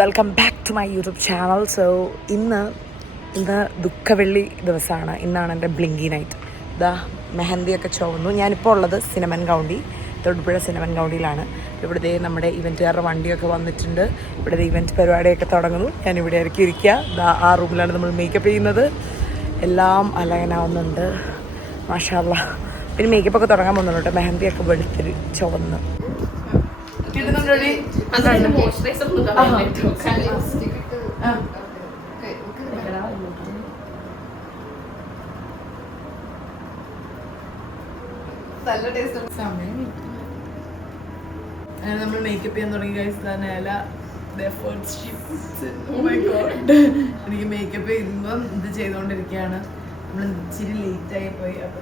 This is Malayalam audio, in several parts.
Welcome back to my YouTube channel. So ഇന്ന് ദുഃഖവെള്ളി ദിവസമാണ്. ഇന്നാണ് എൻ്റെ ബ്ലിങ്കി നൈറ്റ്. ഇതാ മെഹന്തിയൊക്കെ ചുവന്നു. ഞാനിപ്പോൾ ഉള്ളത് സിനമൻ കൗണ്ടി, തൊടുപുഴ സിനമൻ കൗണ്ടിയിലാണ്. ഇവിടുത്തെ നമ്മുടെ ഇവൻറ്റുകാരുടെ വണ്ടിയൊക്കെ വന്നിട്ടുണ്ട്. ഇവിടുത്തെ ഇവൻറ്റ് പരിപാടിയൊക്കെ തുടങ്ങുന്നു. ഞാനിവിടെ ഇറക്കി ഇരിക്കുക. ഇതാ ആ റൂമിലാണ് നമ്മൾ മേക്കപ്പ് ചെയ്യുന്നത്. എല്ലാം അലയനാവുന്നുണ്ട്. മാഷാ അല്ലാഹ്. പിന്നെ മേക്കപ്പൊക്കെ തുടങ്ങാൻ പോകുന്നുണ്ട് കേട്ടോ. മെഹന്തിയൊക്കെ വെളുത്തിരി ചുവന്ന് അങ്ങനെ നമ്മൾ മേക്കപ്പ് ചെയ്യാൻ തുടങ്ങി. എനിക്ക് മേക്കപ്പ് ചെയ്യുമ്പം ഇത് ചെയ്തുകൊണ്ടിരിക്കുകയാണ്. നമ്മൾ ഇച്ചിരി ലേറ്റ് ആയി പോയി. അപ്പൊ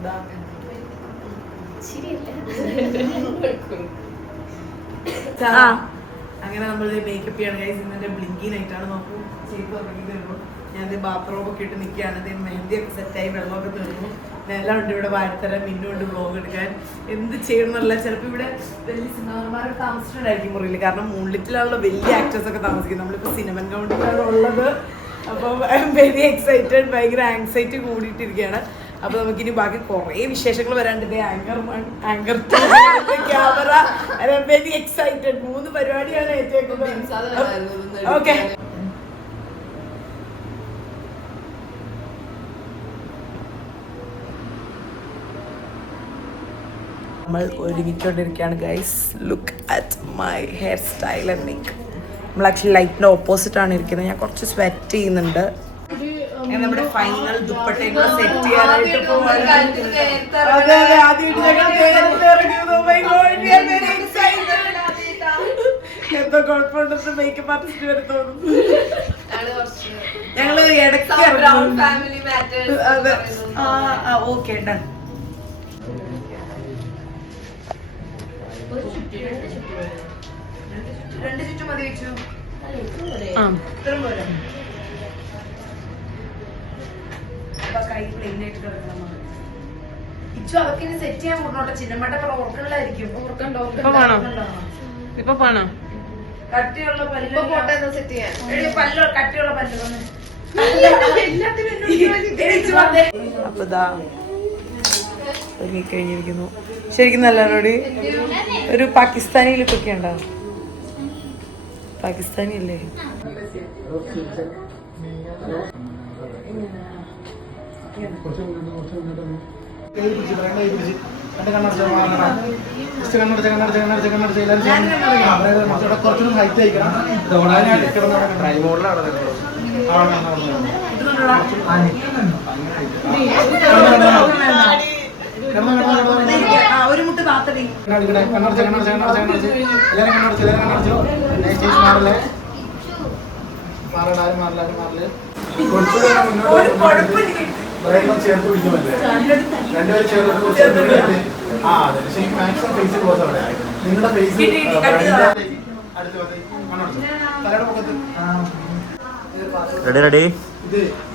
അങ്ങനെ നമ്മൾ മേക്കപ്പ് ചെയ്യാണ് ഗൈസ്. ഇന്നെ ബ്ലിങ്കി നൈറ്റാണ്. നോക്കൂ, ചെയ്ത് തുടങ്ങി തരുമ്പോൾ ഞാൻ ബാത്റൂമൊക്കെ ഇട്ട് നിൽക്കുകയാണ്. മെഹന്തിയൊക്കെ സെറ്റായി, വെള്ളമൊക്കെ തീർന്നു. എല്ലാം ഉണ്ട് ഇവിടെ. വാഴത്തര മിന്നുണ്ട് വ്ലോഗ് എടുക്കാൻ. എന്ത് ചെയ്യണമെന്നല്ല. ചിലപ്പോൾ ഇവിടെ വലിയ സിനിമാന്മാരൊക്കെ താമസിച്ചിട്ടുണ്ടായിരിക്കും മുറിയിൽ. കാരണം മൂൺലിറ്റിലുള്ള വലിയ ആക്ടേഴ്സ് ഒക്കെ താമസിക്കും. നമ്മളിപ്പോൾ സിനിമൻ കൗണ്ടിലാണ് ഉള്ളത്. അപ്പം ഐ എം വെരി എക്സൈറ്റഡ്. ഭയങ്കര ആങ്സൈറ്റി കൂടിയിട്ടിരിക്കുകയാണ്. അപ്പൊ നമുക്കിനി ബാക്കി കുറേ വിശേഷങ്ങൾ വരാണ്ട്. Anchor camera. I am very excited. 3 പരിപാടിയാണ് ഏറ്റവും. ഓക്കെ, നമ്മൾ ഒരുങ്ങിക്കൊണ്ടിരിക്കുകയാണ് guys. Look at my hair style and makeup. നമ്മൾ ആക്ച്വലി ലൈറ്റിന്റെ ഓപ്പോസിറ്റ് ആണ് ഇരിക്കുന്നത്. ഞാൻ കുറച്ച് സ്വെറ്റ് ചെയ്യുന്നുണ്ട്. നമ്മുടെ ഫൈനൽ ദുപ്പട്ടയൊക്കെ സെറ്റ് ചെയ്യാനായിട്ട് എന്തോ കുഴപ്പമുണ്ടെന്ന് മേക്കപ്പ് ആർട്ടിസ്റ്റ് വരെ തോന്നുന്നു. ഞങ്ങള് ഇടയ്ക്ക് ഓക്കെ ഡൺ. രണ്ട് ചുറ്റും മതി വെച്ചു. ഇത്രയും പോലെ കൈ പ്ലെയിൻ ആയിട്ട് കിടക്കണം. ഇച്ചു അതൊക്കെ ഇനി സെറ്റ് ചെയ്യാൻ കൂടണോട്ടെ. ചിന്നമ്മയുടെ ഓർക്കണിലായിരിക്കും. ഇപ്പൊ പോണോ? കട്ടിയുള്ള പല്ല് സെറ്റ് ചെയ്യാൻ. കട്ടിയുള്ള പല്ല് അപ്പൊ ഇതാ ഒരുങ്ങിക്കഴിഞ്ഞിരിക്കുന്നു. ശരിക്കും നല്ലവരോട് ഒരു പാകിസ്ഥാനി ലുക്കൊക്കെ ഉണ്ടാവും. പാകിസ്ഥാനി അല്ലേ? കുറച്ചും ഹൈറ്റ് അയക്കണം. ഒരു മുട്ട താത്തടി ചേർത്ത് പിടിക്കുമല്ലേ? രണ്ടുപേരും ചേർത്ത് മാക്സിമം ഫേസ് ക്ലോസ് അവിടെ. നിങ്ങളുടെ ഫേസ് തലയുടെ പൊക്കത്ത്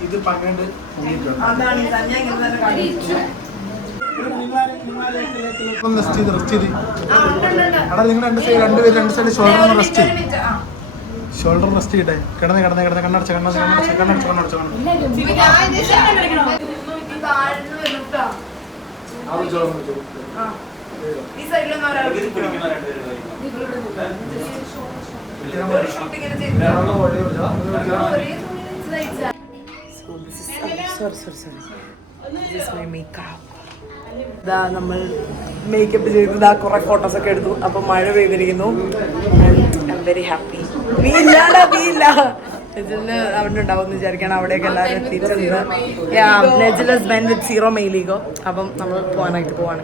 ഇത് പന്ത്രണ്ട് എടാ നിങ്ങൾ രണ്ടുപേരും രണ്ട് സൈഡ് ഷോൾഡർ റെസ്റ്റ് ചെയ്യും. ഷോൾഡർ റെസ്റ്റ് ചെയ്യട്ടെ. കിടന്ന് കണ്ണടച്ച ഇതാ നമ്മൾ മേക്കപ്പ് ചെയ്ത് ഇതാ കുറെ ഫോട്ടോസ് ഒക്കെ എടുത്തു. അപ്പൊ മഴ പെയ്തിരിക്കുന്നു. I am very happy. നീ അവിടെ ഉണ്ടാവും വിചാരിക്കണം. അവിടെയൊക്കെ എല്ലാവരും എത്തിയിട്ടുണ്ട്. നെജിലസ് മെൻ വിത്ത് സീറോ മെയിലീഗോ. അപ്പം നമ്മൾ പോകാനായിട്ട് പോവാണ്.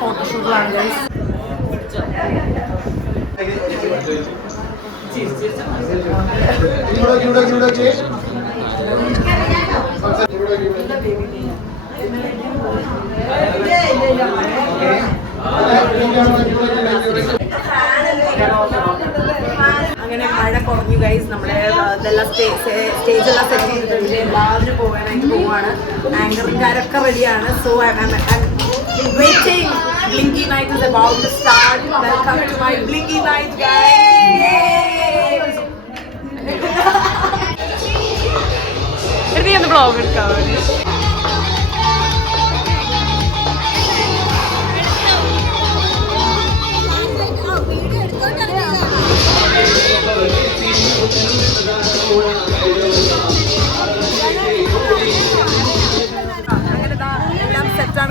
ഫോട്ടോഷൂട്ടിലാണ് ഗൈസ്. അങ്ങനെ മഴ കുറഞ്ഞു ഗൈസ്. നമ്മുടെ ഇതെല്ലാം സ്റ്റേജെല്ലാം സെറ്റ് ചെയ്തിട്ടുണ്ട്. എല്ലാവരും പോകാനായിട്ട് പോവാണ്. ആങ്കറിംഗാരൊക്കെ റെഡിയാണ്. So waiting. Blinky night is about to start. Welcome to my Blinky night, guys. എടുത്ത് ബ്ലോഗ് എടുക്കാൻ വേണ്ടി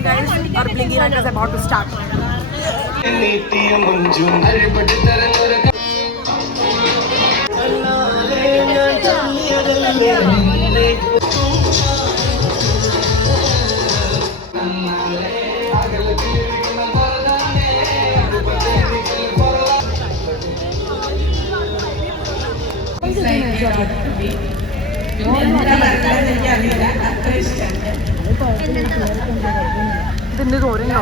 Guys, our Blinky night is about to start. ഇതിന്റെ തോരനോ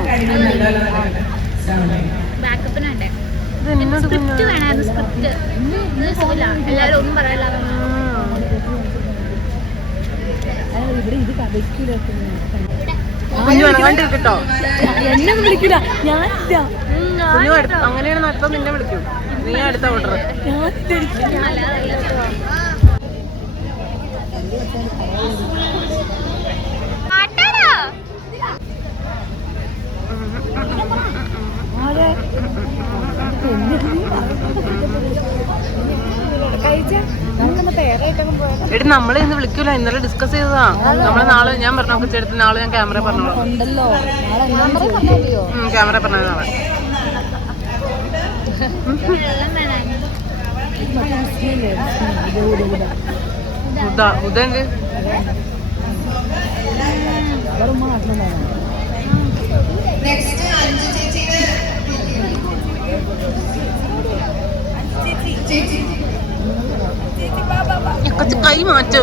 ബാക്കപ്പിനുണ്ടേ സ്ക്രിപ്റ്റ് വേണമായിരുന്നു. സ്ക്രിപ്റ്റ് എല്ലാവരും ഒന്നും പറയല്ല. കുഞ്ഞു കണ്ടിരിക്കട്ടോ. എന്നെ വിളിക്കില്ല. ഞാൻ അങ്ങനെയാണ് നടത്താൻ. നിന്നെ വിളിക്കും. നീ അടുത്ത ഓർഡർ. എടി നമ്മളെ ഇന്ന് വിളിക്കൂല. ഇന്നലെ ഡിസ്കസ് ചെയ്തതാ. നമ്മള് നാളെ ഞാൻ പറഞ്ഞു ചേട്ടത്തി നാളെ ഞാൻ ക്യാമറ പറഞ്ഞോളാം. ക്യാമറ പറഞ്ഞത് നാളെ. ഉദണ്ട് കൈ മാറ്റ്.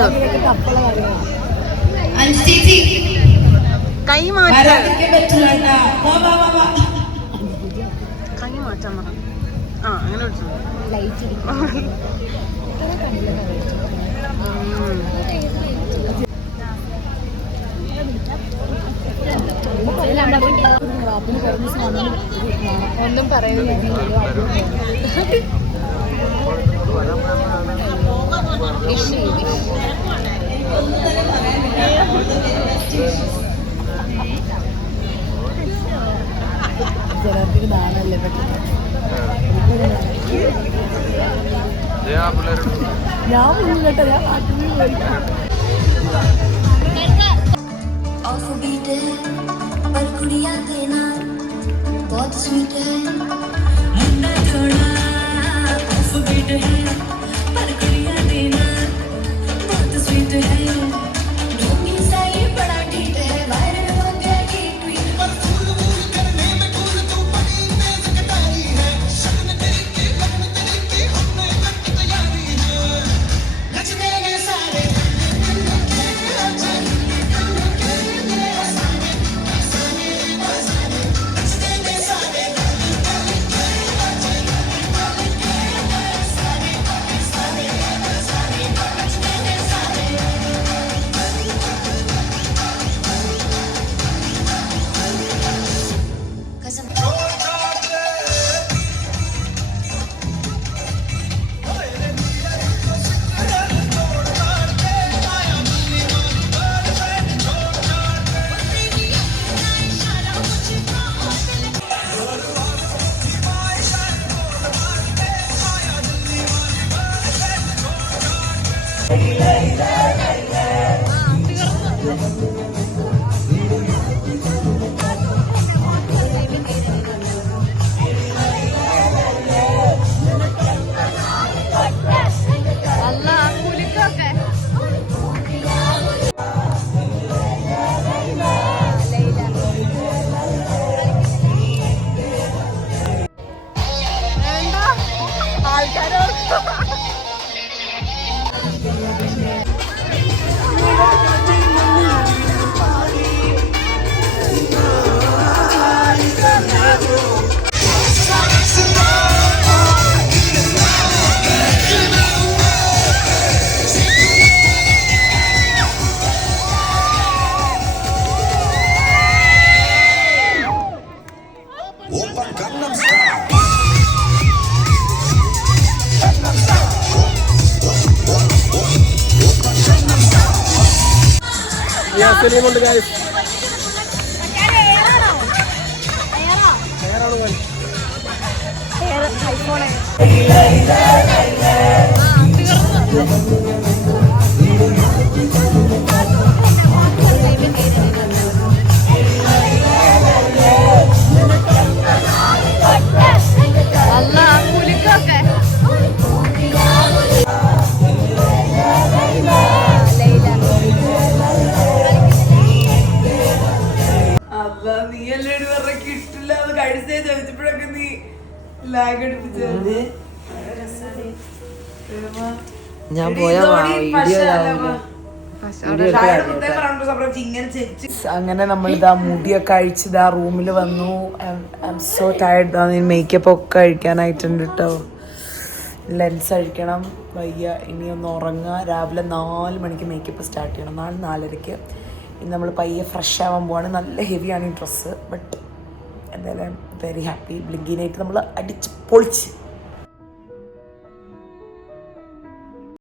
കൈ മാറ്റ്. കൈ മാറ്റാൻ പറ. ആ അങ്ങനെ വിളിച്ചു. ഒന്നും പറയുന്നില്ല. ഞാൻ ഒന്നും കേട്ടോ. ഞാൻ बहुत स्वीट है मुन्ना थोड़ा ऑफबीट है पर कुड़िया देना बहुत स्वीट है ढोंगी सा ये बड़ा ठीक है वायरल हो गया ये ट्वीट पर फूल फूल करने में फूल तू बड़ी तेज कटाई है शगन तेरी की लगन तेरी की हमने तक तैयारी है नचने के सारे സലീമുണ്ട് ഗൈസ്. അപ്പൊ നീ അല്ലേടി പറഞ്ഞ കിട്ടില്ല അത് കഴിച്ചേ ചോദിച്ചപ്പോഴൊക്കെ നീ ലാഗ് അടിപ്പിച്ചത്. ഞാൻ പോയ അങ്ങനെ നമ്മളിതാ മുടിയൊക്കെ അഴിച്ചിതാ റൂമിൽ വന്നു. I M so tired. Makeup ഒക്കെ കഴിക്കാനായിട്ടുണ്ട് കേട്ടോ. ലെൻസ് അഴിക്കണം, വയ്യ. ഇനി ഒന്ന് ഉറങ്ങുക. രാവിലെ 4 മണിക്ക് മേക്കപ്പ് സ്റ്റാർട്ട് ചെയ്യണം. 4:30. ഇനി നമ്മൾ പയ്യെ ഫ്രഷ് ആവാൻ പോവാണ്. നല്ല ഹെവിയാണ് ഈ ഡ്രസ്സ്, ബട്ട് എന്തായാലും വെരി ഹാപ്പി. ബ്ലിങ്കിനായിട്ട് നമ്മൾ അടിച്ച് പൊളിച്ച്